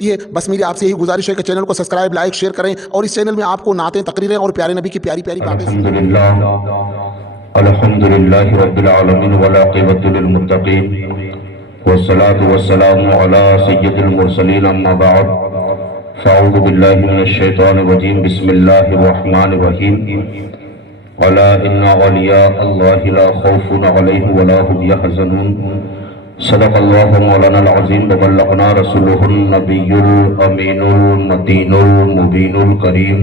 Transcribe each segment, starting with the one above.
یہ بس میری آپ سے یہی گزارش ہے کہ چینل کو سبسکرائب لائک شیئر کریں اور اس چینل میں آپ کو نعتیں تقریریں اور پیارے نبی کی پیاری پیاری باتیں الحمدللہ رب العالمین والعاقبۃ للمتقین والصلاة والسلام علی سید المرسلین اما بعد فاعوذ باللہ من الشیطان الرجیم بسم اللہ الرحمن الرحیم الا ان اولیاء اللہ لا خوف علیہم ولا هم یحزنون صدق اللہ مولانا العظیم وبلغنا رسولہ النبی الامین المتین المبین الکریم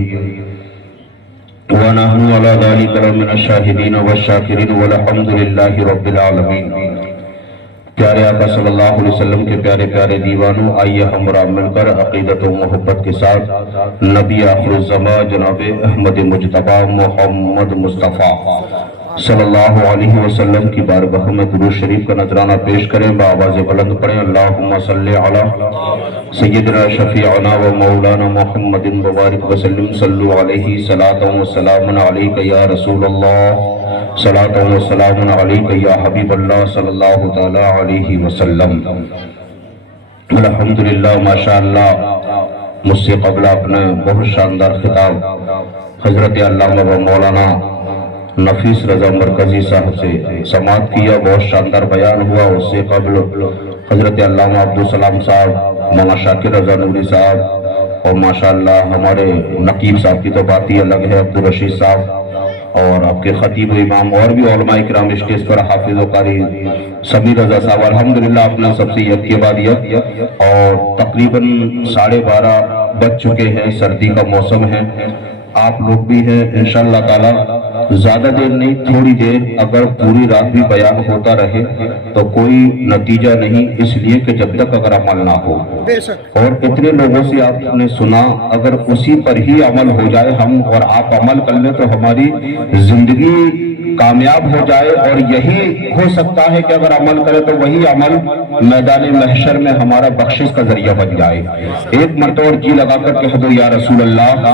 ونحن علی ذلک من الشاہدین والشاکرین والحمد للہ رب العالمین۔ پیارے آقا صلی اللہ علیہ وسلم کے پیارے پیارے دیوانوں، آئیے ہمراہ مل کر عقیدت و محبت کے ساتھ نبی آخر الزمان جناب احمد مجتبی محمد مصطفیٰ صلی اللہ علیہ وسلم کی بارگاہ میں درود شریف کا نذرانہ پیش کریں، بآواز بلند پڑھیں، اللہم صلی علی سیدنا شفیعنا و مولانا محمد مبارک وسلم، صلو علیہ صلاۃ و سلام علیک یا رسول اللہ، صلاۃ و سلام علیک یا حبیب اللہ صلی اللہ تعالی علیہ وسلم۔ الحمدللہ ماشاءاللہ، مجھ سے قبل آپ نے بہت شاندار خطاب حضرت علامہ و مولانا نفیس رضا مرکزی صاحب سے سماعت کیا، بہت شاندار بیان ہوا۔ اس سے قبل حضرت علامہ عبدالسلام صاحب، مولانا شاکر رضا نوری صاحب اور ماشاءاللہ ہمارے نقیب صاحب کی تو بات ہی الگ ہے، عبدالرشید صاحب، اور آپ کے خطیب و امام اور بھی علماء کرام اسٹیج پر، حافظ و قاری سمیر رضا صاحب، الحمدللہ آپ نے سب سے یک کے بعد یک، اور تقریباً 12:30 بج چکے ہیں، سردی کا موسم ہے، آپ لوگ بھی ہیں انشاءاللہ تعالی، زیادہ دیر نہیں، تھوڑی دیر، اگر پوری رات بھی بیان ہوتا رہے تو کوئی نتیجہ نہیں، اس لیے کہ جب تک اگر عمل نہ ہو، اور اتنے لوگوں سے آپ نے سنا، اگر اسی پر ہی عمل ہو جائے، ہم اور آپ عمل کر لیں تو ہماری زندگی کامیاب ہو جائے، اور یہی ہو سکتا ہے کہ اگر عمل کرے تو وہی عمل میدان محشر میں ہمارا بخشش کا ذریعہ بن جائے۔ ایک مرتبہ جی لگا کر کہہ دو یا رسول اللہ،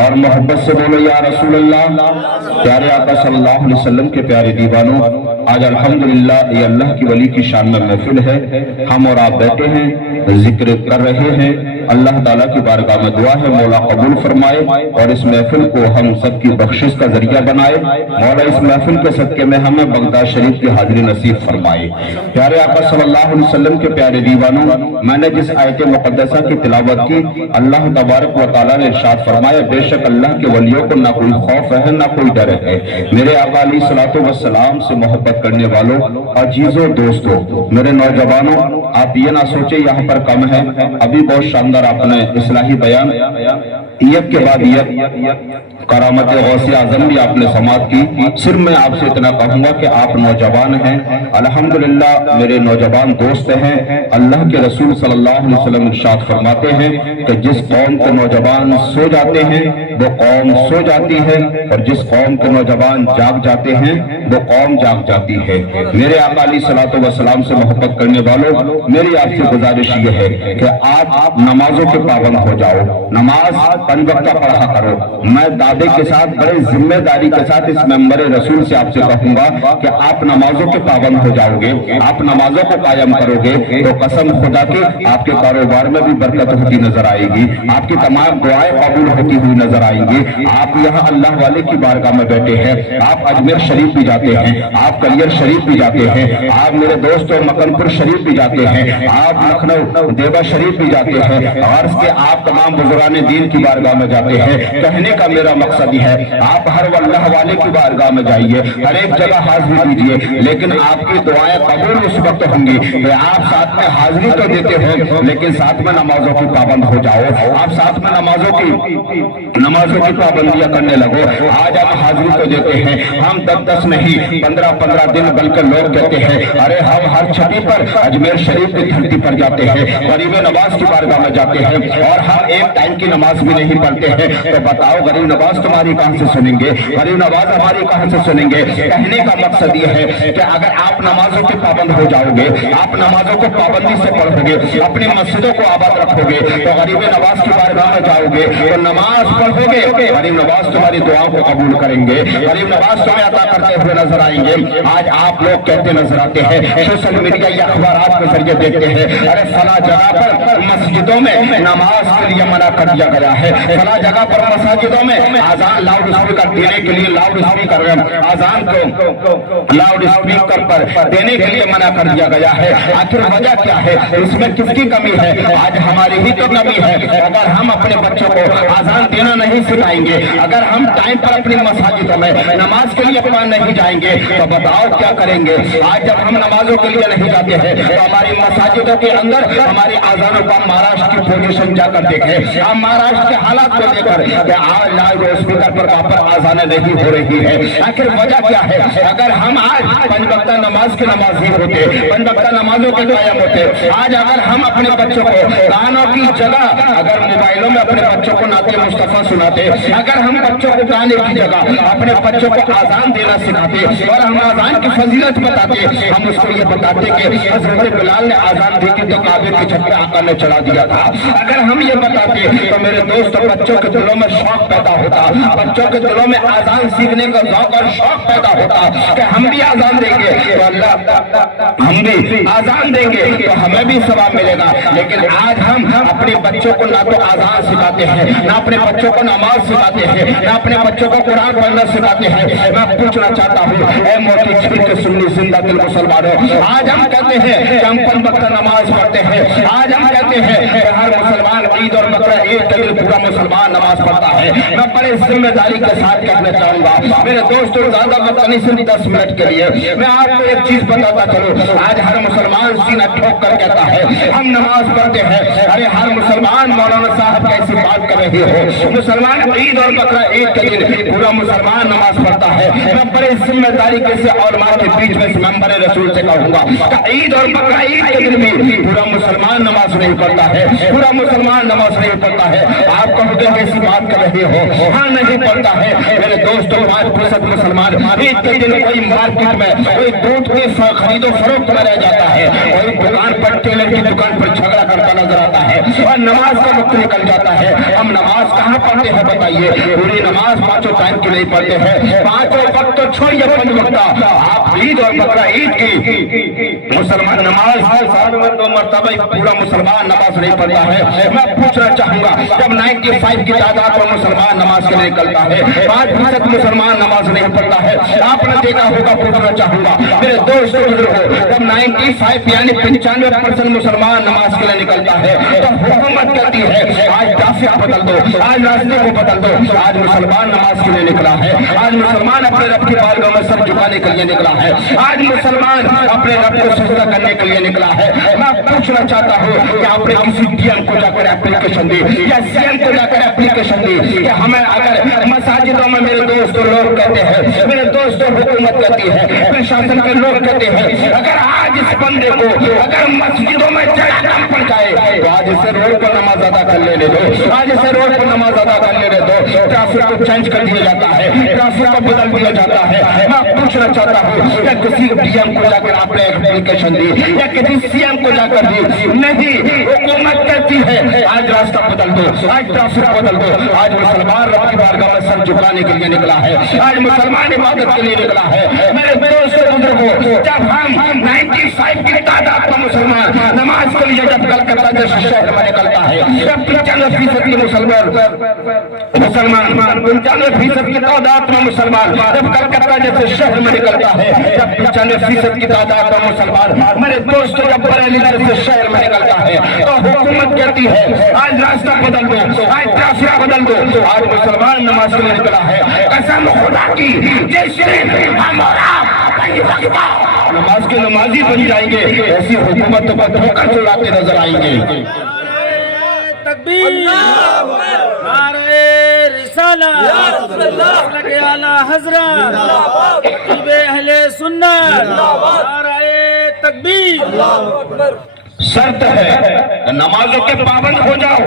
اور محبت سے بولو یا رسول اللہ۔ پیارے آقا صلی اللہ علیہ وسلم کے پیارے دیوانوں، آج الحمدللہ یہ اللہ کی ولی کی شان میں محفل ہے، ہم اور آپ بیٹھے ہیں، ذکر کر رہے ہیں، اللہ تعالیٰ کی بارگاہ میں دعا ہے مولا قبول فرمائے، اور اس محفل کو ہم سب کی بخشش کا ذریعہ بنائے، مولا اس محفل کے صدقے میں ہمیں بغداد شریف کی حاضری نصیب فرمائے۔ پیارے آقا صلی اللہ علیہ وسلم کے پیارے دیوانوں، میں نے جس آیت مقدسہ کی تلاوت کی، اللہ تبارک و تعالیٰ نے ارشاد فرمایا، بے شک اللہ کے ولیوں کو نہ کوئی خوف ہے نہ کوئی ڈر ہے۔ میرے آقا علیہ الصلوۃ والسلام سے محبت کرنے والوں، عزیزوں، دوستوں، میرے نوجوانوں، آپ یہ نہ سوچیں یہاں پر کم ہے، ابھی بہت شاندار آپ نے اصلاحی بیان یک کے بعد یک، کرامت غوث اعظم بھی آپ نے سماعت کی۔ صرف میں آپ سے اتنا کہوں گا کہ آپ نوجوان ہیں، الحمدللہ میرے نوجوان دوست ہیں، اللہ کے رسول صلی اللہ علیہ وسلم ارشاد فرماتے ہیں کہ جس قوم کے نوجوان سو جاتے ہیں وہ قوم سو جاتی ہے، اور جس قوم کے نوجوان جاگ جاتے ہیں وہ قوم جاگ جاتی ہے۔ میرے آقا علیہ الصلوۃ والسلام سے محبت کرنے والوں، میری آپ سے گزارش یہ ہے کہ آپ نمازوں کے پابند ہو جاؤ، نماز 5 وقتہ پڑھا کرو۔ میں دعوے کے ساتھ بڑے ذمہ داری کے ساتھ اس ممبر رسول سے آپ سے کہوں گا کہ آپ نمازوں کے پابند ہو جاؤ گے، آپ نمازوں کو قائم کرو گے تو قسم خدا کی آپ کے کاروبار میں بھی برکت ہوتی نظر آئے گی، آپ کی تمام دعائیں قبول ہوتی ہوئی نظر آئیں گی۔ آپ یہاں اللہ والے کی بارگاہ میں بیٹھے ہیں، آپ اجمیر شریف بھی جاتے ہیں، آپ کلیر شریف بھی جاتے ہیں، آپ میرے دوست اور مکن پور شریف بھی جاتے ہیں، آپ لکھنؤ دیوا شریف بھی جاتے ہیں، عرض کے آپ تمام بزرگان دین کی بارگاہ میں جاتے ہیں۔ کہنے کا میرا مقصد یہ ہے، آپ ہر اللہ والے کی بارگاہ میں جائیے، ہر ایک جگہ حاضری دیجیے، لیکن آپ کی دعائیں قبول اس وقت ہوں گی کہ آپ ساتھ میں حاضری تو دیتے ہو لیکن ساتھ میں نمازوں کی پابند ہو جاؤ، آپ ساتھ میں نمازوں کی پابندیاں کرنے لگو۔ آج آپ حاضری تو دیتے ہیں، ہم 10 نہیں 15 دن، بلکہ لوگ کہتے ہیں ارے ہم ہر چھٹی پر اجمیر شریف کی دھرتی پر جاتے ہیں، غریب نواز کی بارگاہ میں جاتے जाते हैं और हम एक टाइम की नमाज भी नहीं पढ़ते हैं, तो बताओ गरीब नवाज तुम्हारी कहां से सुनेंगे, गरीब नवाज हमारी कहां से सुनेंगे। कहने का मकसद यह है कि अगर आप नमाजों के पाबंद हो जाओगे, आप नमाजों को पाबंदी से पढ़ोगे, अपनी मस्जिदों को आबाद रखोगे, तो गरीब नवाज की बारगाह में जाओगे तो नमाज पढ़ोगे, गरीब नवाज तुम्हारी दुआओं को कबूल करेंगे, गरीब नवाज तुम्हें अता करते हुए नजर आएंगे। आज आप लोग कहते नजर आते हैं, सोशल मीडिया या अखबारात के जरिए देखते हैं, अरे फला जगह पर मस्जिदों में नमाज के लिए मना कर दिया गया है, फला जगह पर मसाजिदों में आजान लाउड स्पीकर देने के लिए लाउड स्पीकर आजान को लाउड स्पीकर पर देने के लिए मना कर दिया गया है। आखिर वजह क्या है, इसमें किसकी कमी है? आज हमारी ही तो कमी है। अगर हम अपने बच्चों को आजान देना नहीं सिखाएंगे, अगर हम टाइम पर अपनी मसाजिदों में नमाज के लिए पान नहीं जाएंगे, तो बताओ क्या करेंगे। आज जब हम नमाजों के लिए नहीं जाते हैं तो हमारी मसाजिदों के अंदर हमारी आजानों का महाराष्ट्र की पोजीशन जाकर देखे, हम महाराष्ट्र के हालात को देखकर आज लाइव स्पीकर पर वहां पर आजानें नहीं हो रही है। आखिर वजह क्या है? अगर हम आज पंजवक्ता नमाज के नमाजी होते, पंजवक्ता नमाजों के कायम होते, आज अगर हम अपने बच्चों को गानों की जगह अगर मोबाइलों में अपने बच्चों को नाते मुस्तफा सुनाते, अगर हम बच्चों को गाने की जगह अपने बच्चों को आजान देना सिखाते और हम आजान की फजीलत बताते, हम उसको ये बताते कि हजरत बिलाल ने आजान दी थी तो काबे की छत पे आका ने चढ़ा दिया था। अगर हम ये बताते तो मेरे दोस्त बच्चों के दिलों में शौक पैदा होता, बच्चों के दिलों में आजान सीखने का शौक और शौक पैदा होता कि हम भी आजान देंगे तो अल्लाह हम भी आजान देंगे तो हमें भी सवाब मिलेगा। लेकिन आज हम अपने बच्चों को ना तो आजान सिखाते हैं, ना अपने बच्चों को नमाज सिखाते हैं, ना अपने बच्चों को कुरान पढ़ना सिखाते हैं। मैं पूछना चाहता हूँ, ऐ मोटी छीन के सुन्नी जिंदा दिल मुसलमानों, आज हम कहते हैं कि हम पांच वक्त नमाज पढ़ते हैं, आज हम कहते हैं कि हर मुसलमान ईद और बकरा ईद के दिन पूरा मुसलमान नमाज पढ़ता है। मैं बड़े जिम्मेदारी के साथ कहना चाहूंगा मेरे दोस्तों, ज्यादा वक्त नहीं, सिर्फ 10 मिनट के लिए मैं आपको एक चीज बताता चलूं। आज हर मुसलमान सीना ठोक कर कहता है हम नमाज पढ़ते हैं। अरे हर मुसलमान मौलाना साहब कैसी बात कर रही हो, मुसलमान ईद और बकरा ईद के दिन पूरा मुसलमान नमाज पढ़ता है। मैं बड़े जिम्मेदारी के से औलमा के बीच में मेंबर रसूल से कहूंगा कि ईद और बकरा ईद के दिन भी पूरा मुसलमान नमाज नहीं पढ़ता है, पूरा मुसलमान नमाज नहीं पढ़ता है। आप कहोगे कैसी बात कर रहे हो? हाँ, नहीं पढ़ता है मेरे दोस्तों। 5% मुसलमान ईद के दिन कोई मार्केट में कोई दूध की खरीदो फरोख्त में रह जाता है, कोई दुकान पर टेलर की दुकान पर झगड़ा करता नजर आता है और नमाज का वक्त निकल जाता है। हम नमाज कहाँ पढ़ते हैं बताइए? पूरी नमाज 5 टाइम की नहीं पढ़ते हैं, 5 वक्त तो छोड़िए, 5 वक्त आप ईद और बकरा ईद की मुसलमान नमाज साल में 2 मरतबा पूरा मुसलमान नमाज नहीं पढ़ता है। मैं पूछना चाहूंगा, जब 95 की तादाद पर मुसलमान नमाज के लिए निकलता है, 5% मुसलमान नमाज नहीं पढ़ता है, आपने देखा होगा। पूछना चाहूंगा मेरे दोस्तों बुजुर्गों, जब 95 यानी 95% मुसलमान नमाज के लिए निकलता है तो हुकूमत कहती है आज ट्रैफिक बदल दो, आज रास्ते को बदल दो। आज मुसलमान नमाज के लिए निकला है, आज मुसलमान अपने रब की बारगाह में सर झुकाने के लिए निकला है, आज मुसलमान अपने रब को सजदा करने के लिए निकला है। मैं पूछना चाहता हूँ कि आपने किसी डीएम को जाकर एप्लीकेशन दी या सीएम को जाकर एप्लीकेशन दी कि हमें अगर मसाजिदों में मेरे दोस्तों लोग कहते हैं, मेरे दोस्तों हुकूमत कहती है, प्रशासन के लोग कहते हैं, अगर आज इस बंदे को अगर मस्जिदों में जहन्नम पड़ जाए तो आज इसे रोड पर नमाज अदा कर लेने दो, आज इसे रोड पर नमाज अदा कर लेने दो। ट्रैफिक को चेंज कर दिया जाता है, ट्रैफिक को बदल दिया जाता है। मैं पूछना चाहता हूँ क्या किसी डीएम को जाकर आपने एप्लीकेशन दी या किसी सीएम को जाकर दी? नहीं, हुकूमत कहती है आज रास्ता बदल दो, आज ट्रैफिक बदल दो। आज मुसलमान रब की बारगाह में सर झुकाने के लिए निकला है, आज मुसलमान इबादत के लिए निकला है। मेरे दोस्तों बुजुर्गों, जब हम 95 की तादाद का मुसलमान नमाज के लिए जब कलकत्ता जैसे शहर में निकलता है, जब 95% की मुसलमान 95% की तादाद में मुसलमान जब कलकत्ता जैसे शहर में निकलता है, जब 95% की तादाद में मुसलमान मेरे दोस्तों जब बरेली जैसे शहर में निकलता है तो हुकूमत कहती है आज रास्ता बदल दो, आज ट्रैफिक बदल दो। आज मुसलमान नमाज के लिए निकला है, कसम खुदा की जैसे हम और आप नमाज के नमाजी बन जाएंगे, ऐसी हुकूमत को धोखा चलाते नजर आएंगे। तकबीर, नारे रिसालत, लगे आला हजरत, अहले सुन्नत, नारे तकबीर। शर्त है नमाजों के पाबंद हो जाओ।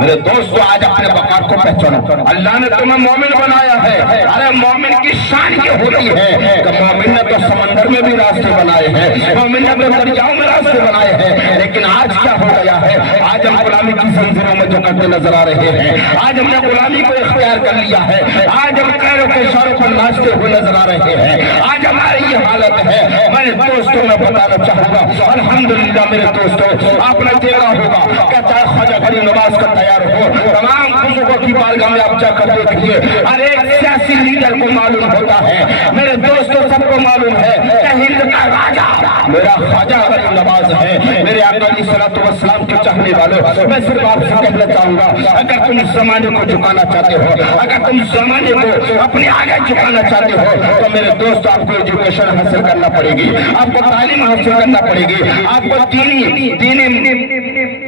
मेरे दोस्तों आज अपने वक़ार को पहचानो। अल्लाह ने तुम्हें मोमिन बनाया है। अरे मोमिन की शान ये होती है कि मोमिन ने तो समंदर में भी रास्ते बनाए हैं, मोमिन ने तो दरियाओं में रास्ते बनाए हैं। लेकिन आज क्या हो गया है, आज हम गुलामी की जंजीरों में जो करते नजर आ रहे हैं। आज हमने गुलामी को इख्तियार कर लिया है। आज हम पैरों के इशारों पर नाचते हुए नजर आ रहे हैं। आज हमारी ये हालत है। मेरे दोस्तों मैं बताना चाहूंगा, अल्हम्दुलिल्लाह मेरे दोस्तों, आपने देखा होगा कि चाहे ख्वाजा घड़ी नमाज का तैयार हो, तमाम बुजुर्गों की बारगाह में आप जाकर देखिए, हर एक सियासी लीडर को मालूम होता है, मेरे दोस्तों सबको मालूम है कि हिंद का राजा मेरा ख्वाजा घड़ी नमाज है। मेरे आका अलैहिस्सलातु वस्सलाम के चाहने वालों, मैं सिर्फ आपसे कहना चाहूंगा, अगर तुम जमाने को झुकाना चाहते हो, अगर तुम जमाने को अपने आगे झुकाना चाहते हो, तो मेरे दोस्त आपको एजुकेशन हासिल करना पड़ेगी, आपको तालीम हासिल करना पड़ेगी, आपको दीनी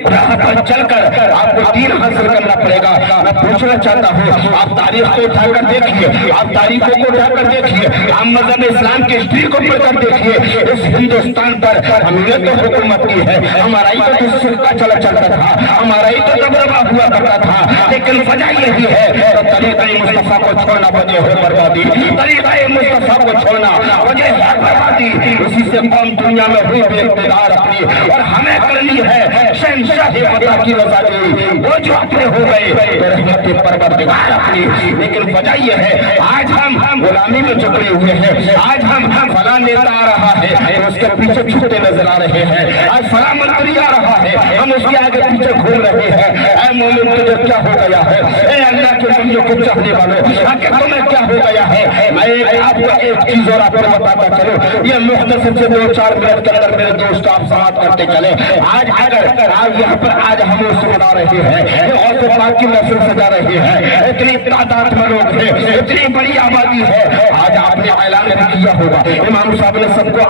राह पर चलकर आपको दीन हासिल करना पड़ेगा। मैं पूछना चाहता हूँ, आप तारीख को उठाकर देखिए, आप तारीखों को उठाकर देखिए, आप मजहब इस्लाम की हिस्ट्री को पढ़कर देखिए। इस हिंदुस्तान पर हमने तो हुकूमत की है, हमारा ही तो सिक्का चलता था, हमारा ही तो दबदबा हुआ करता था, लेकिन वजह यही है तो तरीक़ा मुस्तफा को छोड़ना वजह है बर्बादी, तरीक़ा मुस्तफा को छोड़ना वजह है बर्बादी। उसी से कौम दुनिया में हुई बेइख्तियार अपनी, और हमें करनी है शहंशाही वतन की रज़ामंदी, वो जो अपने हो गए रहमत परवरदिगार अपनी। लेकिन वजह ये है आज हम गुलामी में जकड़े हुए हैं, आज हम फला नेता आ रहा है तो उसके पीछे छूटे नजर आ रहे हैं, आज फला मंत्री आ रहा है हम उसके आगे पीछे घूम रहे हैं। ऐ मोमिन तुझे क्या हो गया है, ऐ अल्लाह के बंदों को चाहने वालों आखिर तुम्हें क्या हो गया है। मैं आपको एक चीज और आपको बताता चलो, ये मुख्तसर से 2-4 मिनट के अंदर मेरे दोस्त आप समाप्त करते चले। आज अगर आज यहाँ पर आज हम सुना रहे हैं और पाक की महफिल सजा रहे हैं, इतनी तादाद में लोग हैं, इतनी बड़ी आबादी है। आज आपने ऐलान भी किया होगा, इमाम साहब ने सबको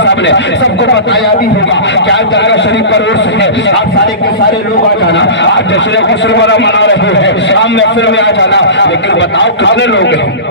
साहब ने सबको बताया भी होगा क्या दरगाह शरीफ पर उर्स है, आप सारे के सारे लोग आ जाना, आप जश्न गुस्ल मना रहे हैं, आप महफिल में आ जाना। लेकिन बताओ कितने लोग हैं,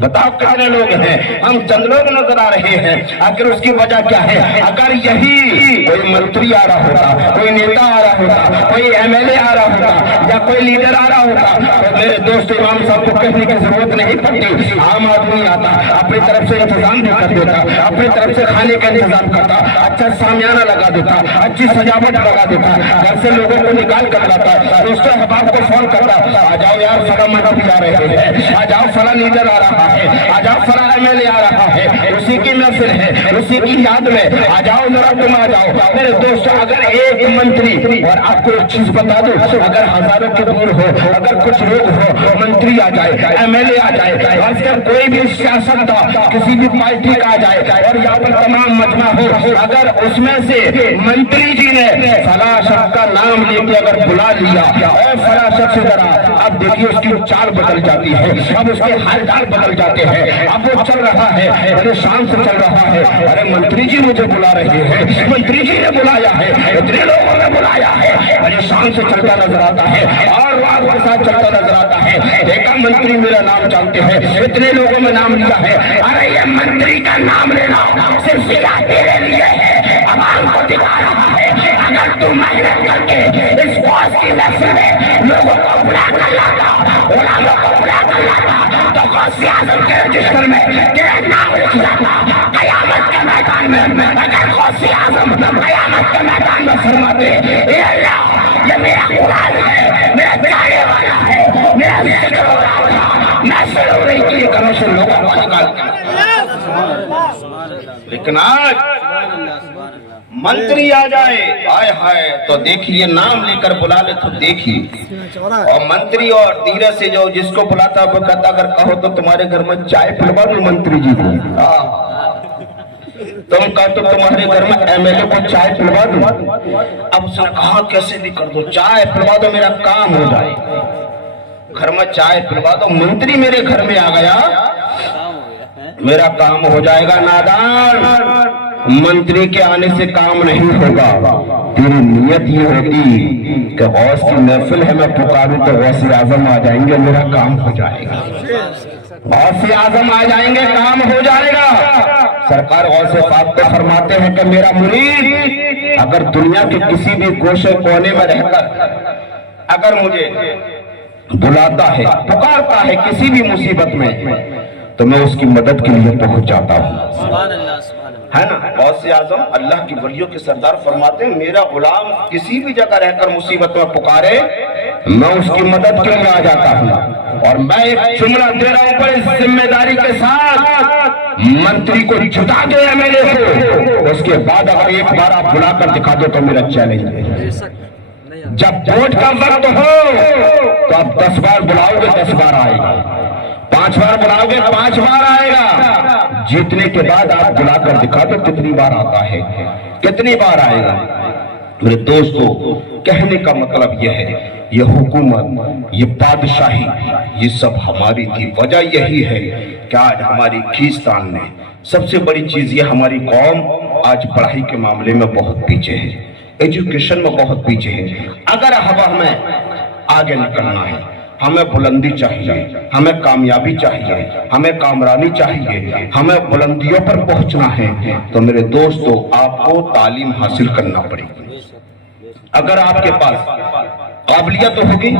बताओ कितने लोग हैं, हम चंद लोग नजर आ रहे हैं। आखिर उसकी वजह क्या है? अगर यही कोई मंत्री आ रहा होता, कोई नेता आ रहा होता, कोई एमएलए आ रहा होता या कोई लीडर आ रहा होता तो मेरे दोस्त इमाम साहब को कहने की जरूरत नहीं पड़ती। आम आदमी आता, अपनी तरफ से इंतजाम भी कर देता, अपनी तरफ से खाने का इंतजाम करता, अच्छा सामियाना लगा देता, अच्छी सजावट लगा देता, घर से लोगों को निकाल कर लाता, दोस्तों अहबाब को फोन करता, आ जाओ यार फला मंत्री आ रहे हैं, आ जाओ फला लीडर आ रहा है, आ जाओ फला एमएलए आ रहा है, उसी की महफिल है, उसी की याद में आ जाओ, जरा तुम आ जाओ। मेरे दोस्तों अगर एक मंत्री, और आपको एक चीज बता दो, अगर हजारों के दूर हो, अगर कुछ लोग हो, मंत्री आ जाए, एमएलए आ जाए, आजकल कोई भी सियासतदान किसी भी पार्टी का आ जाए और यहाँ पर तमाम मजमा हो, अगर उसमें से मंत्री जी ने फला शख्स का नाम लेके अगर बुला लिया और फला शख्स जरा, अब देखिए उसकी चाल बदल जाती है, अब उसके हाल चाल बदल जाते हैं, अब वो चल रहा है बड़े शान से चल रहा है, अरे मंत्री जी मुझे बुला रहे हैं, मंत्री जी ने बुलाया है, इतने लोगों ने बुलाया है, बड़े शान से चलता नजर आता है और वाद के साथ चलता नजर आता है। देखा मंत्री मेरा नाम जानते हैं, इतने लोगों में नाम लिया है, अरे ये मंत्री का नाम लेना सिर्फ तेरे लिए है, आवाम को दिखा रहा है। अगर तू मेहनत करके इस फौज की महफिल में लोगों को बुला कर लाता, गुलामों को बुला कर लाता, तो गौसे आज़म के रजिस्टर में तेरा नाम लिख जाता। क़यामत के मैदान में अगर गौसे आज़म क़यामत के मैदान में फरमाते, ये अल्लाह ये मेरा कुरान है, मेरा चाहने वाला है, मेरा जिक्र हो रहा था, मैं शुरू नहीं की करो से लोगों को निकालता। लेकिन आज मंत्री आ जाए, हाय हाय, तो देखिए नाम लेकर बुला ले तो देखिए, और मंत्री और धीरे से जो जिसको बुलाता वो कहता अगर कहो तो तुम्हारे घर में चाय पिलवा दूं मंत्री जी को, तुम कहो तो तुम्हारे घर में एमएलए को चाय पिलवा दूं। अब उसने कहा कैसे भी कर दो, चाय पिलवा दो मेरा काम हो जाए, घर में चाय पिलवा दो, मंत्री मेरे घर में आ गया मेरा काम हो जाएगा। नादान, मंत्री के आने से काम नहीं होगा, तेरी नियत ये होगी कि गौस की महफिल है, मैं पुकारूं तो गौसे आजम आ जाएंगे, मेरा काम हो जाएगा, गौसे आजम आ जाएंगे, काम हो जाएगा। सरकार गौस पाक पे फरमाते हैं कि मेरा मुरीद अगर दुनिया के किसी भी गोशे कोने में रहकर अगर मुझे बुलाता है, पुकारता है किसी भी मुसीबत में, तो मैं उसकी मदद के लिए पहुंच जाता हूँ। सुभान अल्लाह, सुभान अल्लाह। है ना? गौसे आजम अल्लाह की वलियों के सरदार फरमाते हैं मेरा गुलाम किसी भी जगह रहकर मुसीबत में पुकारे, मैं उसकी मदद के लिए आ जाता हूँ। और मैं एक जुमला दे रहा हूँ बड़ी जिम्मेदारी के साथ, मंत्री को जुटा दे एमएलए को, उसके बाद अगर एक बार आप बुलाकर दिखा दो तो मेरा चैलेंज है। जब वोट का वक्त हो तो आप 10 बार बुलाओगे 10 बार आएगा, 5 बार बुलाओगे 5 बार आएगा। जीतने के बाद आप बुलाकर दिखा दो कितनी बार आता है, कितनी बार आएगा। मेरे दोस्तों, कहने का मतलब यह है, ये हुकूमत, ये बादशाही, ये सब हमारी थी। वजह यही है कि आज हमारी खींचतान ने, सबसे बड़ी चीज ये, हमारी कौम आज पढ़ाई के मामले में बहुत पीछे है, एजुकेशन में बहुत पीछे है। अगर हमें आगे निकलना है, हमें बुलंदी चाहिए, हमें कामयाबी चाहिए, हमें कामरानी चाहिए, हमें बुलंदियों पर पहुंचना है, तो मेरे दोस्तों आपको तालीम हासिल करना पड़ेगी। अगर आपके पास काबिलियत तो होगी,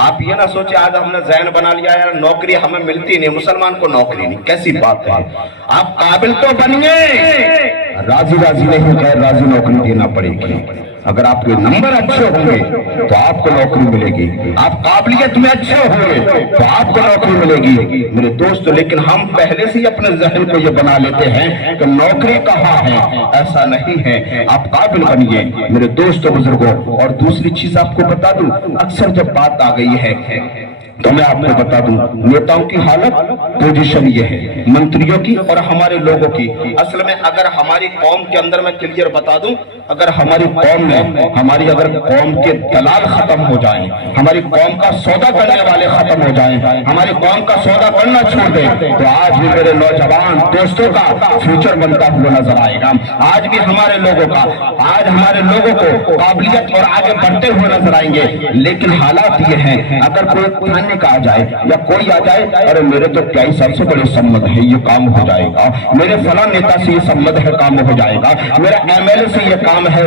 आप ये ना सोचे आज हमने ज़हन बना लिया यार नौकरी हमें मिलती नहीं, मुसलमान को नौकरी नहीं, कैसी बात है। आप काबिल तो बनिए, राजी राजी नहीं, गैर राजी नौकरी देना पड़ेगी। अगर आपके नंबर अच्छे होंगे तो आपको नौकरी मिलेगी, आप काबिलियत में अच्छे होंगे तो आपको नौकरी मिलेगी। मेरे दोस्तों, लेकिन हम पहले से ही अपने जहन को ये बना लेते हैं कि नौकरी कहाँ है, ऐसा नहीं है। आप काबिल बनिए मेरे दोस्तों बुजुर्गों। और दूसरी चीज आपको बता दूं, अक्सर जब बात आ गई है तो मैं आपको बता दूं, नेताओं की हालत, पोजीशन ये है, मंत्रियों की और हमारे लोगों की। असल में अगर हमारी कौम के अंदर मैं क्लियर बता दूं, अगर हमारी कौम में, हमारी अगर कौम के दलाल खत्म हो जाएं, हमारी कौम का सौदा करने वाले खत्म हो जाएं, हमारी कौम का सौदा करना छोड़ दे, तो आज भी मेरे नौजवान दोस्तों का फ्यूचर बनता हुआ नजर आएगा। आज भी हमारे लोगों का, आज हमारे लोगों को काबिलियत और आगे बढ़ते हुए नजर आएंगे। लेकिन हालात ये हैं, अगर कोई का आ जाए या कोई आ जाए, अरे मेरे तो क्या ही सबसे बड़े संबंध है, ये काम हो जाएगा, मेरे फला नेता से ये संबंध है, काम हो जाएगा, मेरा एमएलए से ये काम है,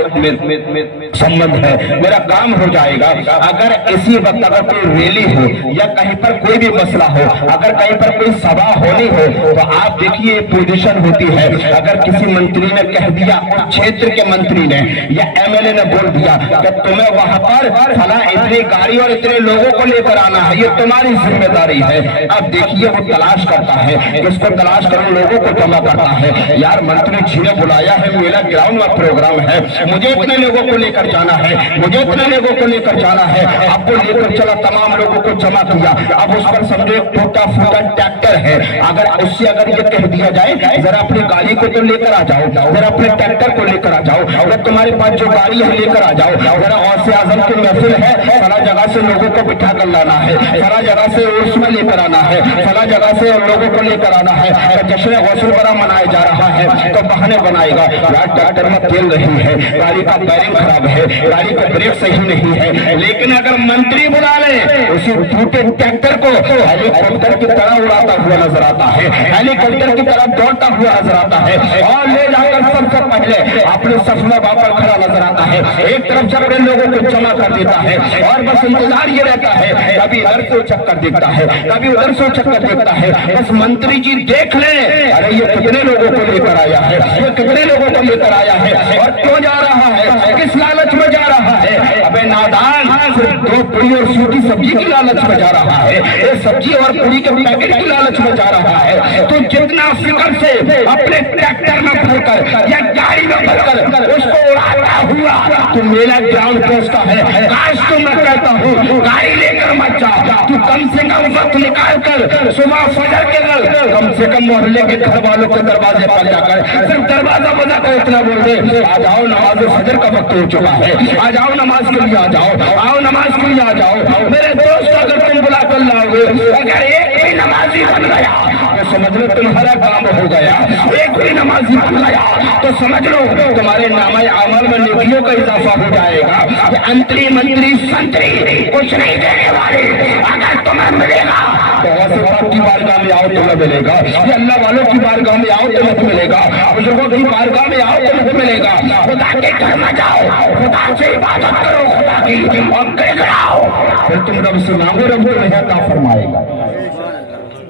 संबंध है, मेरा काम हो जाएगा। अगर इसी वक्त अगर कोई रैली हो या कहीं पर कोई भी मसला हो, अगर कहीं पर कोई सभा होनी हो, तो आप देखिए पोजीशन होती है। अगर किसी मंत्री ने कह दिया, उस क्षेत्र के मंत्री ने या एमएलए ने बोल दिया कि तुम्हें वहां पर फला इतनी गाड़ी और इतने लोगों को लेकर आना है, ये तुम्हारी जिम्मेदारी है। अब देखिए वो तलाश करता है, किसको तलाश करो, लोगों को जमा करता है। यार मंत्री जी ने बुलाया है, मेरा ग्राउंड में प्रोग्राम है, मुझे इतने लोगों को लेकर जाना है, मुझे इतने लोगों को लेकर जाना है। आपको लेकर चला, तमाम लोगों को जमा किया। अब उस पर समझे टूटा फूटा ट्रैक्टर है, अगर उससे अगर ये कह दिया जाए जरा अपनी गाड़ी को तो लेकर आ जाओ, जरा अपने ट्रैक्टर को लेकर आ जाओ, अगर तुम्हारे पास जो गाड़ी है लेकर आ जाओ, जरा गौसे आजम की महफिल है, फला जगह से लोगों को बिठा कर लाना है, फला जगह से उर्स में लेकर आना है, फला जगह से लोगों को लेकर आना है, जश्न गौसल बड़ा मनाया जा रहा है, तो बहाने बनाएगा। यार ट्रैक्टर में तेल नहीं है, गाड़ी का बैरिंग खराब है, गाड़ी का ब्रेक सही नहीं है। लेकिन अगर मंत्री बुला ले, उसी टूटे ट्रैक्टर को हेलीकॉप्टर की तरह उड़ाता हुआ नजर आता है, हेलीकॉप्टर की तरह दौड़ता हुआ नजर आता है, और ले जाकर सबसे पहले अपने सफ में वापस खड़ा नजर आता है। एक तरफ से अपने लोगों को जमा कर देता है, और बस इंतजार ये रहता है, कभी इधर से चक्कर देखता है, कभी उधर से चक्कर देखता है। बस मंत्री जी देख ले, अरे ये कितने लोगों को लेकर आया है, ये कितने लोगों को लेकर आया है, और क्यों जा रहा है, किस लालच में जा रहा है। अबे नादान, सिर्फ 2 पूरी और सूखी सब्जी की लालच में जा रहा है, ये सब्जी और पूरी के पैकेट की लालच में जा रहा है। तो जितना फिक्र से अपने ट्रैक्टर में भरकर या गाड़ी में भरकर उसको उड़ाता हुआ तो मेरा ग्राउंड पहुंचता है। आज तो मैं कहता हूँ गाड़ी लेकर मत जा, तू कम से कम वक्त निकाल कर सुबह फजर के वक्त कम से कम मोहल्ले के घर वालों के दरवाजे पर जाकर सिर्फ दरवाजा बजा कर इतना बोल दे, आ जाओ नमाज फजर का वक्त हो चुका है, आ जाओ नमाज के लिए आ जाओ, आओ नमाज के लिए आ जाओ। मेरे दोस्त अगर तुम बुला कर लाओगे, अगर एक कोई नमाजी बन गया तो समझ लो तुम्हारा काम हो गया। एक कोई नमाजी बन गया तो समझ लो तुम्हारे नामे अमल में नेकियों का इजाफा हो जाएगा। अंतरी मंत्री संतरी कुछ नहीं देने वाले अगर तुम्हें मिलेगा तो वैसे की बारगाह में आओ तुम्हें मिलेगा, ये अल्लाह वालों की बारगाह में आओ तुम्हें मिलेगा, बुजुर्गों की बारगाह में आओ तुम्हें मिलेगा। खुदा के घर में जाओ, खुदा से इबादत करो खुदा की और गिड़गिड़ाओ, फिर तुम रब से मांगो, रब तुम्हें अता फरमाएगा।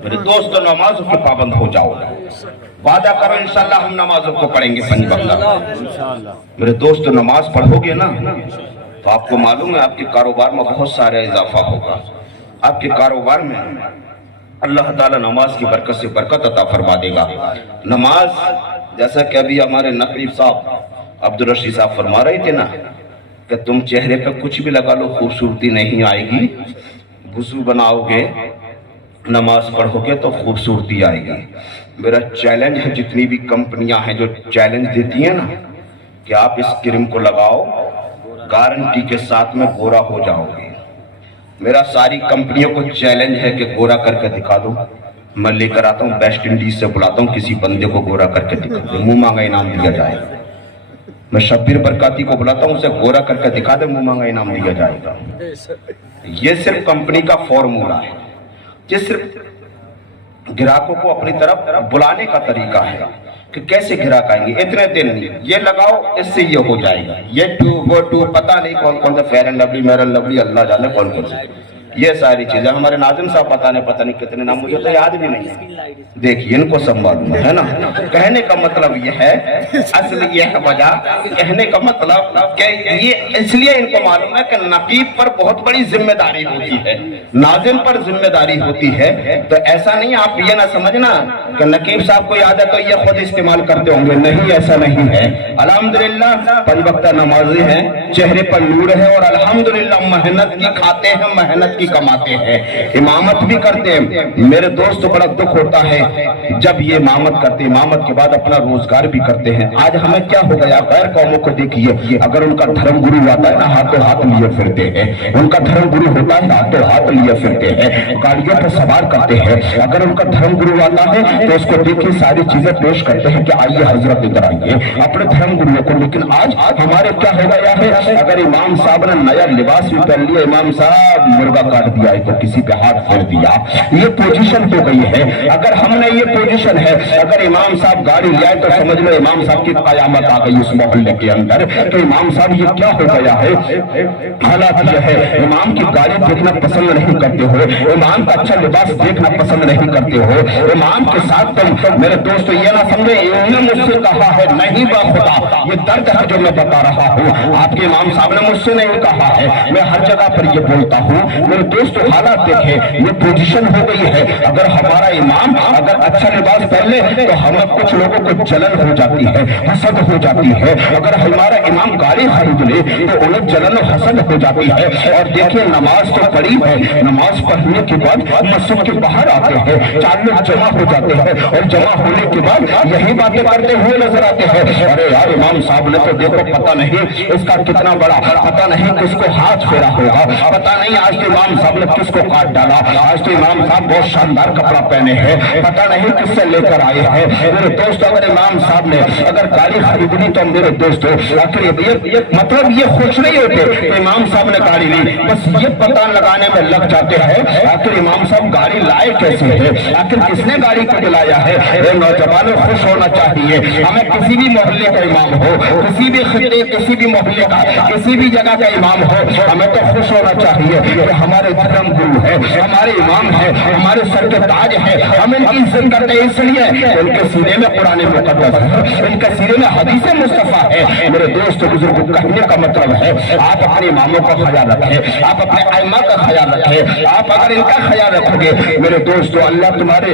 मेरे दोस्तों नमाजों के पाबंद हो जाओ, वादा करो इंशाल्लाह हम नमाजों को पढ़ेंगे 5 वक्त। मेरे दोस्तों नमाज पढ़ोगे ना तो आपको मालूम है आपके कारोबार में बहुत सारा इजाफा होगा। आपके कारोबार में अल्लाह ताला नमाज की बरकत से बरकत अता फरमा देगा। नमाज जैसा कि अभी हमारे नकीब साहब अब्दुल रशीद साहब फरमा रहे थे ना कि तुम चेहरे पे कुछ भी लगा लो खूबसूरती नहीं आएगी, वुज़ू बनाओगे नमाज पढ़ोगे तो खूबसूरती आएगी। मेरा चैलेंज है जितनी भी कंपनियां हैं जो चैलेंज देती हैं ना कि आप इस क्रीम को लगाओ गारंटी के साथ में गोरा हो जाओगे, मेरा सारी कंपनियों को चैलेंज है कि गोरा करके दिखा दो। मैं लेकर आता हूँ वेस्ट इंडीज से बुलाता हूँ किसी बंदे को गोरा करके दिखा दो, मुंह मांगा इनाम दिया जाएगा। मैं शब्बीर बरकाती को बुलाता हूँ उसे गोरा करके दिखा दे, मुंह मांगा इनाम दिया जाएगा। ये सिर्फ कंपनी का फॉर्मूला है, ये सिर्फ ग्राहकों को अपनी तरफ बुलाने का तरीका है कि कैसे ग्राहक आएंगे। इतने दिन नहीं, ये लगाओ इससे ये हो जाएगा, ये टू वो टू पता नहीं कौन कौन सा फेयर एंड लवली मेरन लवली अल्लाह जाने कौन कौन से, ये सारी चीजें हमारे नाज़िम साहब पता नहीं कितने नाम, मुझे तो याद भी नहीं है। देखिए इनको सब मालूम है ना। कहने का मतलब ये है, असल ये है वजह, कहने का मतलब कि ये इसलिए इनको मालूम है कि नकीब पर बहुत बड़ी जिम्मेदारी होती है, नाज़िम पर जिम्मेदारी होती है। तो ऐसा नहीं आप ये ना समझना कि नकीब साहब को याद है तो ये खुद इस्तेमाल करते होंगे, नहीं ऐसा नहीं है। अल्हम्दुलिल्लाह 5 वक्त नमाज़ी हैं, चेहरे पर नूर है और अल्हम्दुलिल्लाह मेहनत की खाते हैं, मेहनत की कमाते हैं, इमामत भी करते हैं। मेरे दोस्त बड़ा दुख होता है जब ये इमामत करते, इमामत के बाद अपना रोजगार भी करते हैं। आज हमें क्या हो गया, गैर कौमों को देखिए, अगर उनका धर्म गुरु आता है ना हाथों हाथ लिए फिरते हैं, उनका धर्म गुरु होता है हाथों हाथ लिए फिरते हैं, गाड़ियों पर सवार करते हैं। अगर उनका धर्म गुरु आता है तो उसको देखिए सारी चीजें पेश करते हैं कि आइए हजरत इधर आइए अपने धर्म गुरुओं को। लेकिन आज हमारे क्या हो गया है, अगर इमाम साहब ने नया लिबास भी पहन लिया, इमाम साहब मुर्गा काट दिया है तो किसी पे हाथ फेर दिया, ये पोजीशन हो गई है। अगर हमने ये पोजीशन है, अगर इमाम साहब गाड़ी ले आए तो समझ लो इमाम साहब की कयामत आ गई उस मोहल्ले के अंदर। तो इमाम साहब ये क्या हो गया है, हालात ये है, इमाम की गाड़ी देखना पसंद नहीं करते हो, इमाम का अच्छा लिबास देखना पसंद नहीं करते हो, इमाम के साथ तुम मेरे दोस्तों ये ना समझे इन्होंने मुझसे कहा है, नहीं बाखुदा ये दर्द है जो मैं बता रहा हूँ, आपके इमाम साहब ने मुझसे नहीं कहा है, मैं हर जगह पर ये बोलता हूँ। मेरे दोस्तों हालात देखे, ये पोजीशन हो गई है। अगर हमारा इमाम अगर अच्छा लिबास पहन ले तो हमें कुछ लोगों को जलन हो जाती है, हसद हो जाती है। अगर हमारा इमाम गाड़ी खरीद ले तो उन्हें जलन और हसद हो जाती है। और देखिए नमाज तो पढ़ी है, नमाज पढ़ने के बाद मस्जिद के बाहर आते हैं, 4 लोग जमा हो जाते हैं और जमा होने के बाद यही बातें करते हुए नजर आते हैं, अरे यार इमाम साहब ने तो देखो पता नहीं इसका कितना बड़ा, पता नहीं किसको हाथ फेरा होगा, पता नहीं आज तो इमाम साहब ने किसको काट डाला, आज तो इमाम साहब बहुत शानदार कपड़ा पहने हैं, पता नहीं किससे लेकर आए हैं। मेरे दोस्त अगर इमाम साहब ने अगर गाड़ी खरीदनी तो मेरे दोस्तों आखिर ये मतलब ये खुश नहीं होते इमाम साहब ने गाड़ी ली, बस ये पता लगाने में लग जाते हैं आखिर इमाम साहब गाड़ी लाए कैसे है, आखिर किसने गाड़ी को दिलाया है। नौजवानों खुश होना चाहिए, हमें किसी भी मोहल्ले का इमाम हो, किसी भी खिते किसी भी मोहल्ले का किसी भी जगह का इमाम हो, हमें तो खुश होना चाहिए कि हमारे धर्म गुरु है, हमारे इमाम है, हमारे सर के ताज है। हम इनकी इज्जत करते हैं इसलिए इनके सीने में कुरान मुकद्दस है, इनके सीने में हदीस मुस्तफा है। मेरे दोस्त बुजुर्ग कहने का मतलब है आप अपने इमामों का ख्याल रखें, आप अपने आइमा का ख्याल रखें। आप अगर इनका ख्याल रखोगे मेरे दोस्तों अल्लाह तुम्हारे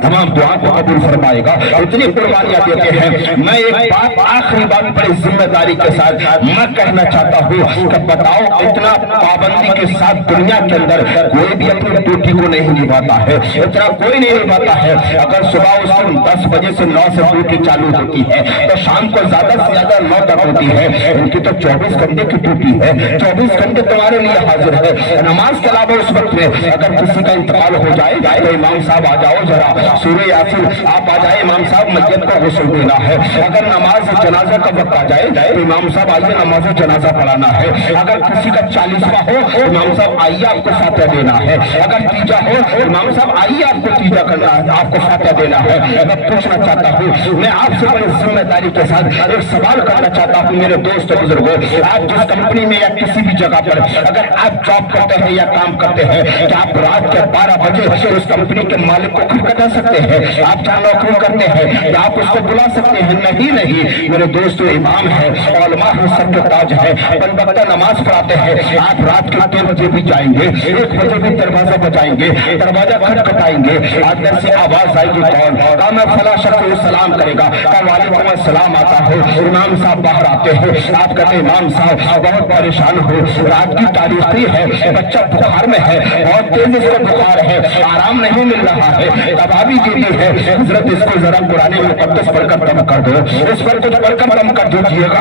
तमाम दुआ को कबूल फरमाएगा। इतनी कुर्बानियां देते हैं। मैं एक बात आखिरी बात बड़ी जिम्मेदारी के साथ मैं कहना चाहता हूँ कि बताओ इतना पाबंदी के साथ दुनिया के अंदर कोई भी अपनी ड्यूटी को नहीं निभाता है, इतना कोई नहीं निभाता है। अगर सुबह उसकी 10 बजे से 9 से ड्यूटी चालू होती है तो शाम को ज्यादा से ज्यादा 9 तक होती है। उनकी तो 24 घंटे की ड्यूटी है, 24 घंटे तुम्हारे लिए हाजिर है। नमाज के अलावा उस वक्त में अगर किसी का इंतकाल हो जाए तो इमाम साहब आ जाओ जरा, सूरह यासीन आप आ जाए, इमाम साहब मस्जिद को गुस्ल देना है। अगर नमाज जनाजा का वक्त आ जाए तो इमाम साहब आइए नमाज जनाजा पढ़ाना है। अगर किसी का 40वां हो इमाम साहब आइए आपको फातिहा देना है। अगर तीजा हो इमाम साहब आइए आपको तीजा करना है, आपको फातिहा देना है। मैं पूछना चाहता हूँ, मैं आपसे बड़ी जिम्मेदारी के साथ एक सवाल करना चाहता हूँ मेरे दोस्त बुजुर्गों, आप जिस कंपनी में या किसी भी जगह पर अगर आप जॉब करते हैं या काम करते हैं, क्या आप रात के 12 बजे उस कंपनी के मालिक को खटखटा सकते हैं? आप जहाँ नौकरी करते हैं क्या आप उसको बुला सकते हैं? नहीं मेरे दोस्तों, इमाम है, उलमा है, सर के ताज है, 5 वक्त नमाज पढ़ाते हैं। आप रात के 2 बजे भी जाएंगे, 1 बजे भी दरवाजा बजाएंगे, दरवाजा खटखटाएंगे, अंदर से आवाज आएगी कौन? कहा मैं फला शख्स सलाम करेगा, कहा वालेकुम अस्सलाम आता है। इमाम साहब बाहर आते हैं, आप कहते हैं इमाम साहब बहुत परेशान हो, रात की तारीखी है, बच्चा बुखार में है, बहुत तेज इसको बुखार है, आराम नहीं मिल रहा है, तबाही दीदी है, हजरत इसको जरा पुराने मुकद्दस पढ़कर दम कर दो, इस पर कुछ पढ़कर दम कर दीजिएगा,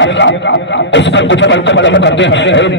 इस पर कुछ पढ़कर दम कर दे।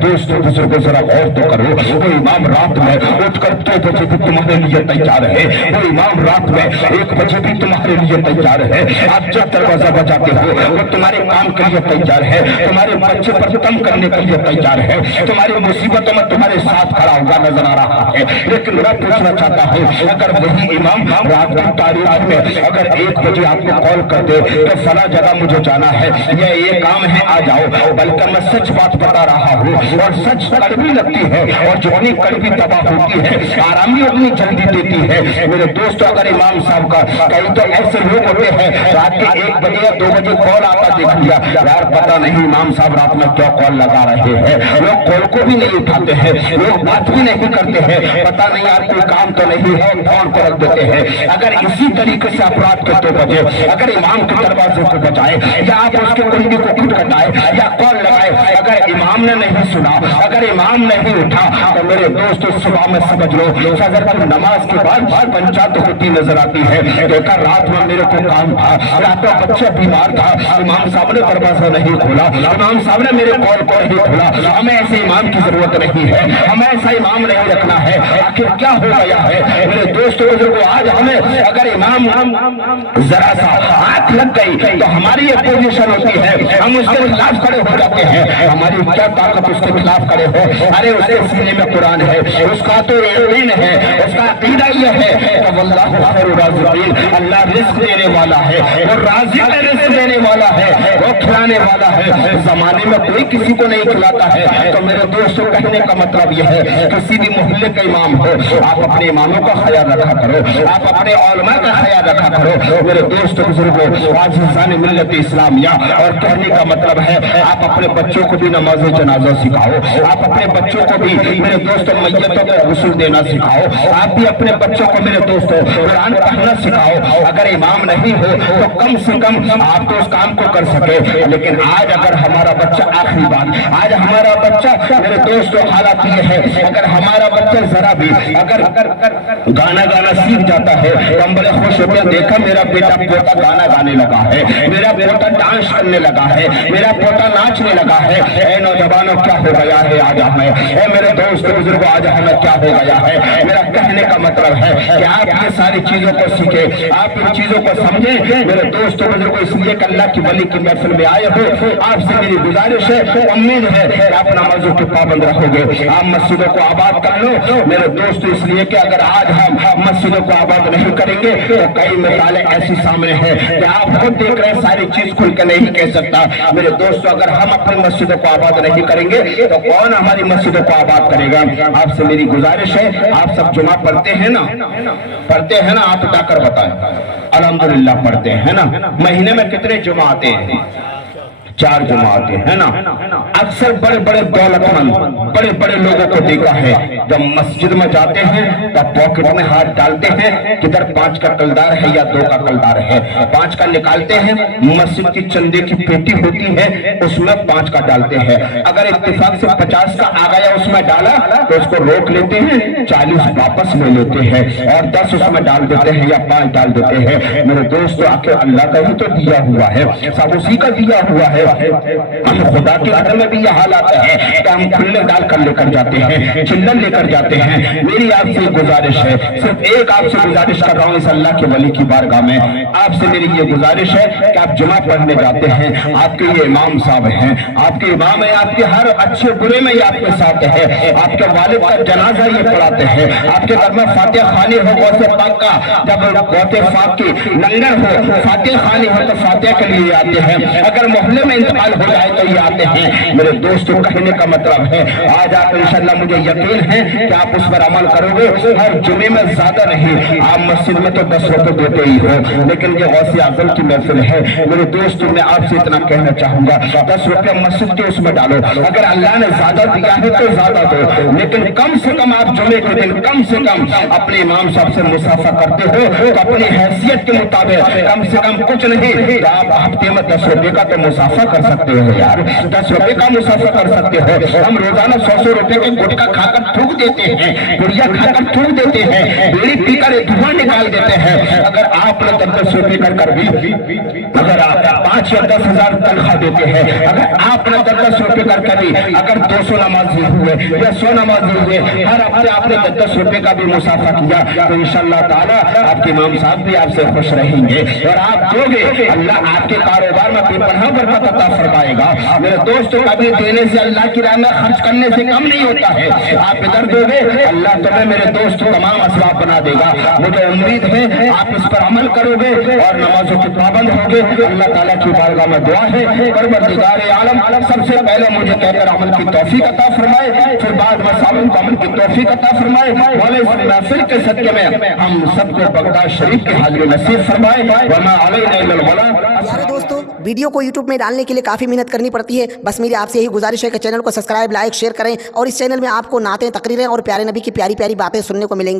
दोस्तों बुजुर्गों जरा गौर तो करो, वो इमाम रात में उठकर 2 बजे भी तुम्हारे लिए तैयार है, वो इमाम रात में 1 बजे भी तुम्हारे लिए तैयार है। आप जब दरवाजा बजाते हो वो तुम्हारे काम के लिए तैयार है, तुम्हारे बच्चे पर कम करने के लिए तैयार है, तुम्हारी मुसीबतों में तुम्हारे साथ खड़ा हुआ नजर आ रहा है। लेकिन मैं पूछना चाहता हूँ, अगर वही इमाम रात की तारीख में अगर 1 बजे आपको कॉल कर दे तो फला जगह मुझे जाना है, ये काम है आ जाओ, बल्कि मैं सच बात बता रहा हूँ और सच कड़वी लगती है और जितनी कड़वी तबाह होती है आराम भी उतनी जल्दी देती है। मेरे दोस्तों, अगर इमाम साहब का कई तो ऐसे लोग होते हैं रात के 1 बजे या 2 बजे कॉल आता देख लिया, यार पता नहीं इमाम साहब रात में क्या कॉल लगा रहे हैं, लोग कॉल को भी नहीं उठाते हैं, लोग बात भी नहीं करते हैं, पता नहीं यार कोई काम तो नहीं है, फोन को रख देते हैं। अगर इसी तरीके से आप रात के 2 बजे अगर इमाम के दरवाजे को बजाए या आप उसके कुंडी को खटखटाए या कॉल लगाए, अगर इमाम ने नहीं सुना, अगर इमाम नहीं उठा तो मेरे दोस्तों सुबह में समझ लो फजर की नमाज के बाद पंचायत होती नजर आती है। देखा रात में मेरे को काम था, रात में बच्चा बीमार था, इमाम साहब ने दरवाजा नहीं खोला, इमाम साहब ने मेरे कॉल को नहीं खोला। हमें ऐसे इमाम की जरूरत नहीं है, हमें ऐसा इमाम नहीं रखना है। आखिर क्या हो गया है मेरे दोस्तों बुजुर्गों, आज हमें अगर इमाम जरा सा आंख लग गई तो हमारी ये पोजीशन होती है, हम उसके खिलाफ खड़े हो जाते हैं। हमारी क्या ताकत उसके खिलाफ खड़े हो? अरे उसके सीने में कुरान है, उसका तो यकीन है, उसका अकीदा यह है कि वल्लाहु खैरुर राज़िकीन, अल्लाह रिज़्क देने वाला है, वो राज़िक़ रिज़्क देने वाला है, वो खिलाने वाला है। जमाने में कोई किसी को नहीं खिलाता है। तो मेरे दोस्तों, कहने का मतलब यह है किसी भी मोहल्ले का इमाम हो, आप अपने इमामों का ख्याल रखा करो, आप अपने उलमा का ख्याल रखा करो। मेरे दोस्तों बुजुर्गों, आज इंसान मिल्लत इस्लामिया, और कहने का मतलब है आप अपने बच्चों को भी नमाज जनाजा सिखाओ, आप अपने बच्चों को भी मेरे दोस्तों मैयतों को गुस्ल देना सिखाओ, आप भी अपने बच्चों को मेरे दोस्तों कुरान पढ़ना सिखाओ। अगर इमाम नहीं हो तो कम से कम आप तो उस काम को कर सके। लेकिन आज अगर हमारा बच्चा, आखिरी बात, आज हमारा बच्चा मेरे दोस्तों हालात ये है, अगर हमारा बच्चा जरा भी अगर गाना गाना सीख जाता है तो हम बड़े खुश होते हैं, देखा मेरा बेटा पोता गाना गाने लगा है, मेरा पोता डांस करने लगा है, मेरा पोता नाचने लगा है। ए नौजवानों, क्या हो गया है आज हमें? ए मेरे दोस्त बुजुर्गों, आज हमें क्या हो गया है? मेरा कहने का मतलब है कि आप ये सारी चीजों को सीखे, आप इन चीजों को समझे मेरे दोस्तों बुजुर्गों। इसलिए कि अल्लाह की वली की महफिल में आए हो, आपसे मेरी गुजारिश है, उम्मीद है कि आप नमाजों के पाबंद रखोगे, आप मस्जिदों को आबाद कर लो मेरे दोस्तों। इसलिए कि अगर आज हम मस्जिदों को आबाद नहीं करेंगे तो कई मिसालें ऐसी सामने हैं कि आप खुद देख रहे हैं, सारी चीज खुल के नहीं कह सकता मेरे दोस्तों। अगर हम अपनी मस्जिदों को आबाद नहीं करेंगे तो कौन हमारी मस्जिदों को आबाद करेगा? आपसे मेरी गुजारिश है, आप सब जुमा पढ़ते हैं ना? पढ़ते हैं ना? आप उठाकर बताएं। अल्हम्दुलिल्लाह पढ़ते हैं ना? महीने में कितने जुमा आते हैं? 4 जमातें हैं ना। अक्सर बड़े बड़े दौलतमंद बड़े बड़े लोगों को देखा है, जब मस्जिद में जाते हैं तब पॉकेट में हाथ डालते हैं, किधर 5 का कलदार है या 2 का कलदार है, 5 का निकालते हैं, मस्जिद की चंदे की पेटी होती है उसमें 5 का डालते हैं। अगर इत्तेफाक से 50 का आ गया उसमें डाला तो उसको रोक लेते हैं, 40 वापस ले लेते हैं और 10 उसमें डाल देते हैं या 5 डाल देते हैं। मेरे दोस्तों, आखिर अल्लाह का ही तो दिया हुआ है, सब उसी का दिया हुआ है। हम खुदा के घर में भी यह हाल आता है कि हम खुले डाल कर लेकर जाते हैं, चिल्लर लेकर जाते हैं। मेरी आपसे गुजारिश है, सिर्फ एक आपसे गुजारिश कर रहा हूँ इस अल्लाह के वली की बारगाह में, आपसे मेरी ये गुजारिश है कि आप जुमा पढ़ने जाते हैं, आपके ये इमाम साहब हैं, आपके इमाम है, आपके हर अच्छे बुरे में ये आपके साथ है, आपके वालिद का जनाजा ये पढ़ाते हैं, आपके घर में फातिहा खानी हो गौसे पाक का, जब गौसे पाक की लंगर हो, फातिहा खानी हो तो फातिहा के लिए आते हैं, अगर मोहल्ले में इंतकाल हो जाए तो ये आते हैं। मेरे दोस्तों, कहने का मतलब है आज आप इंशाल्लाह, मुझे यकीन है कि आप उस पर अमल करोगे। हर जुमे में ज्यादा नहीं, आप मस्जिद में तो 10 रुपए देते ही हो, लेकिन ये गौसे आजम की महफिल है। मेरे दोस्तों, मैं आपसे इतना कहना चाहूंगा, 10 रुपया मस्जिद के उसमें डालो, अगर अल्लाह ने ज्यादा दिया है तो ज्यादा दो, लेकिन कम से कम आप जुमे के दिन कम से कम अपने इमाम साहब से मुसाफा करते हो तो अपनी हैसियत के मुताबिक कम से कम कुछ नहीं, आप हफ्ते में 10 रुपए का तो मुसाफा कर सकते हो यार, 10 रुपए का मुसाफा कर सकते हो। हम रोजाना 100 रुपए के गुटखा खाकर थूक देते हैं, गुड़िया खाकर थूक देते हैं, बीड़ी पीकर धुआं निकाल देते हैं। अगर आप 10 रुपए कर भी अगर आप 5 या 10 हजार तनख्वाह देते हैं, अगर आप 10 रुपए कर भी अगर 200 नमाजी हुए या 100 नमाजी हुए, हर हफ्ते आपने 10 रुपए का भी मुसाफा किया तो इंशाअल्लाह ताला आपके इमाम साहब भी आपसे खुश रहेंगे और आप दोगे, अल्लाह आपके कारोबार में बेपनाह बरकत अता फरमाएगा। मेरे दोस्तों, कभी देने से अल्लाह की राह में खर्च करने से कम नहीं होता है, आप इधर दोगे अल्लाह तुम्हें मेरे दोस्त तमाम असबाब बना देगा। मुझे उम्मीद है आप इस पर अमल करोगे और नमाजों के पाबंद होगे। अल्लाह ताला की बारगाह में दुआ है, परवरदिगार आलम सबसे पहले मुझे कहकर अमल की तौफीक अता फरमाए, फिर बाद में साबिन को अमल की तौफीक अता फरमाए। वाले इस महफिल के सदके में हम सबको बगदाद शरीफ की हाजिरी नसीब फरमाए। वमा अलैना इल्लल बलाग। यार दोस्तों, वीडियो को YouTube में डालने के लिए काफ़ी मेहनत करनी पड़ती है, बस मेरी आपसे यही गुजारिश है कि चैनल को सब्सक्राइब, लाइक, शेयर करें और इस चैनल में आपको नातें, तकरीरें और प्यारे नबी की प्यारी प्यारी बातें सुनने को मिलेंगी।